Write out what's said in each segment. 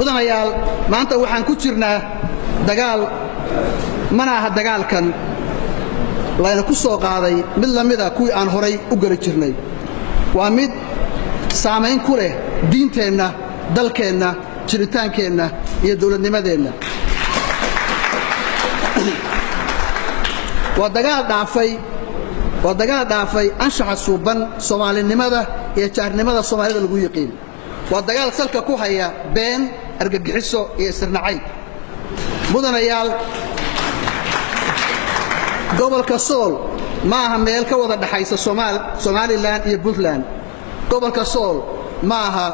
mudanayaal maanta waxaan ku jirnaa dagaal mana aha dagaalkan layna ku soo qaaday mid la mid ah kuwii aan horay u gali jirnay waa mid saamayn ku leh diinteenna dalkeenna jiritaankeenna iyo dawladnimadeenna waa dagaal dhaafay anshaxa suuban Soomaalinimada iyo jaarnimada Soomaalida lagu yiqiin waa dagaal salka ku haya been argagixiso iyo sirnacay mudanayaal gobolka Sool ma aha meel ka wada dhaxaysa Somaliland iyo Puntland gobolka Sool ma aha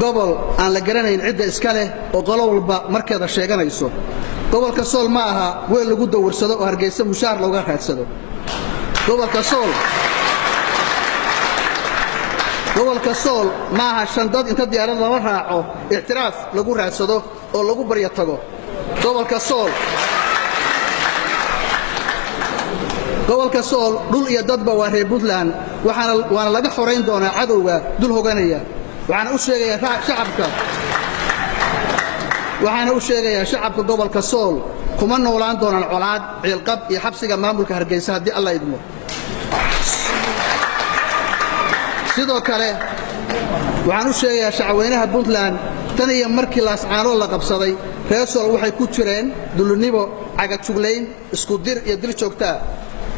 gobol aan la garanayn cidda iska leh oo qolo walba markeeda sheeganayso gobolka Sool ma aha weel lagu dawarsado oo Hargeysa mushaar looga raadsado gobolka Sool ma aha shandad inta diyaarad lama raaco ixtiraaf lagu raadsado oo lagu baryo tago gobolka Sool dhul iyo dadba waa reer Puntland waana laga xoreyn doonaa cadowga dul hoganaya waxaan u sheegayaa shacabka gobolka Sool kuma noolaan doonaan colaad ciilqab iyo xabsiga maamulka Hargeysa haddii Allah idmo sidoo kale waxaan u sheegayaa shacweynaha Puntland tan iyo markii laascaano la qabsaday reer Sool waxay ku jireen dulnimo cagajuglayn isku dir iyo dil joogta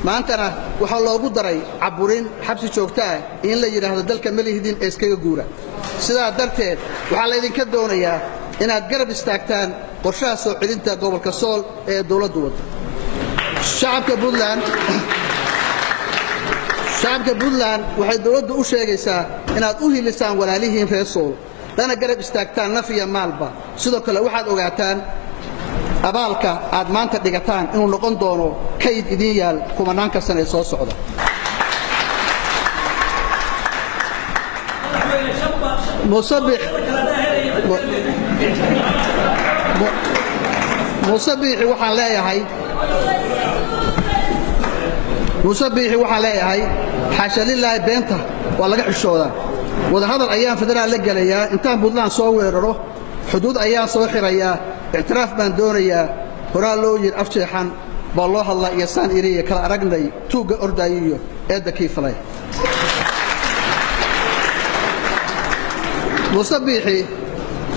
maantana waxa loogu daray caburin xabsi joogta in la yiraahdo dalka malihidin ee iskaga guura sidaa darteed waxa la idinka doonayaa inaad garab istaagtaan qorshaha soo celinta gobolka Sool ee dawladdu wada shacabka Puntland waxay dawladdu u sheegaysaa inaad u hilisaan walaalihiin reer Sool dana garab istaagtaan naf iyo maalba sidoo kale waxaad ogaataan abaalka aad maanta dhigataan inuu noqon doono kayd idin yaal kumanaanka sano ee soo socda Musabbixi waxaan leeyahay xaasha lilaahi beenta waa laga xishoodaa wada hadal ayaan federaal la galayaa intaan Puntland soo weeraro xuduud ayaan soo xirayaa اعتراف بان دونيا هورا لو يir afjeexan baa loo hadlaa iyo saan iriye kala aragnay tuuga ordaayiyo eeda kiifalay Musabbixi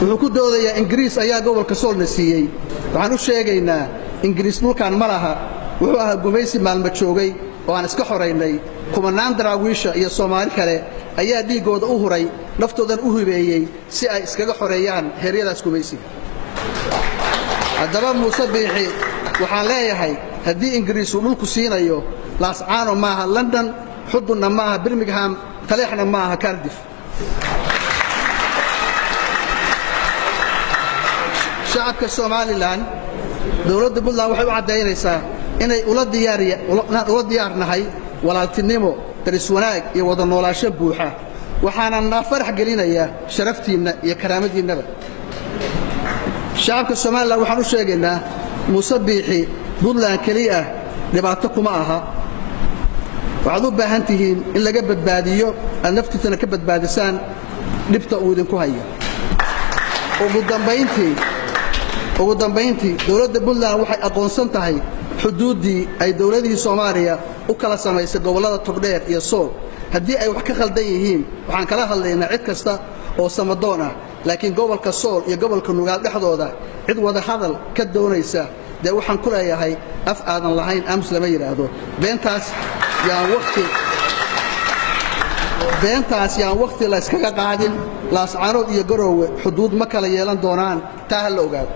wuxuu ku doodayaa Ingiriis ayaa gobolka Sool na siiyay waxaan u sheegaynaa Ingiriis dhulkan ma laha wuxuu ahaa gumaysi maalmo joogay oo aan iska xoreynay kumanaan daraawiisha iyo Soomaali kale ayaa dhiigooda u huray naftoodan u hibeeyay si ay iskaga xoreeyaan heeryadaas gumaysiga haddaba Musabbixi waxaan leeyahay haddii Ingiriis uu dhulku siinayo laascaano maaha London xudunna maaha Birmingham taleexna maaha Cardiff shacabka Somaliland dawladda Puntland waxay u cadeynaysaa inay ula diyaarnahay walaaltinimo daris wanaag iyo wada noolaansho buuxa waxaana na farax gelinayaa sharaftiina iyo karaamadiinaba shacabka Somaliland waxaan u sheegaynaa Musabbixi Puntland kaliya dhibaato kuma aha waxaad u baahan tihiin in laga badbaadiyo aad naftiisana ka badbaadisaan dhibta uu idinku hayo ugu dambeyntii dawladda Puntland waxay aqoonsan tahay xuduudii ay dawladihii Soomaaliya u kala samaysay gobolada Togdheer iyo Sool haddii ay wax ka khaldan yihiin waxaan kala hadlaynaa cid kasta oo samadoon ah laakiin gobolka Sool iyo gobolka Nugaal dhexdooda cid wada hadal ka doonaysa waxaan ku leeyahay af aadan lahayn ams lama yiraahdo beentaas yaan waqti la iskaga qaadin laascaanood iyo Garowe xuduud ma kala yeelan doonaan taa la ogaado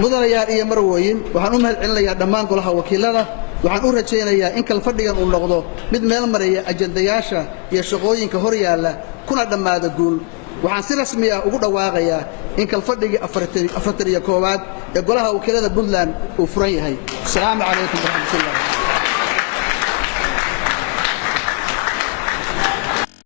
mudanayaal iyo marwooyin waxaan u mahadcelinayaa dhammaan golaha wakiilada waxaan u rajaynayaa in kala fadhigan uu noqdo mid meel maraya ajandayaasha iyo shaqooyinka hor yaala kuna dhammaada guul waxaan si rasmi ah ugu dhawaaqayaa in kala fadhigi 41 ee golaha wakiilada Puntland uu furan yahay. Assalaamu calaykum warahmatullahi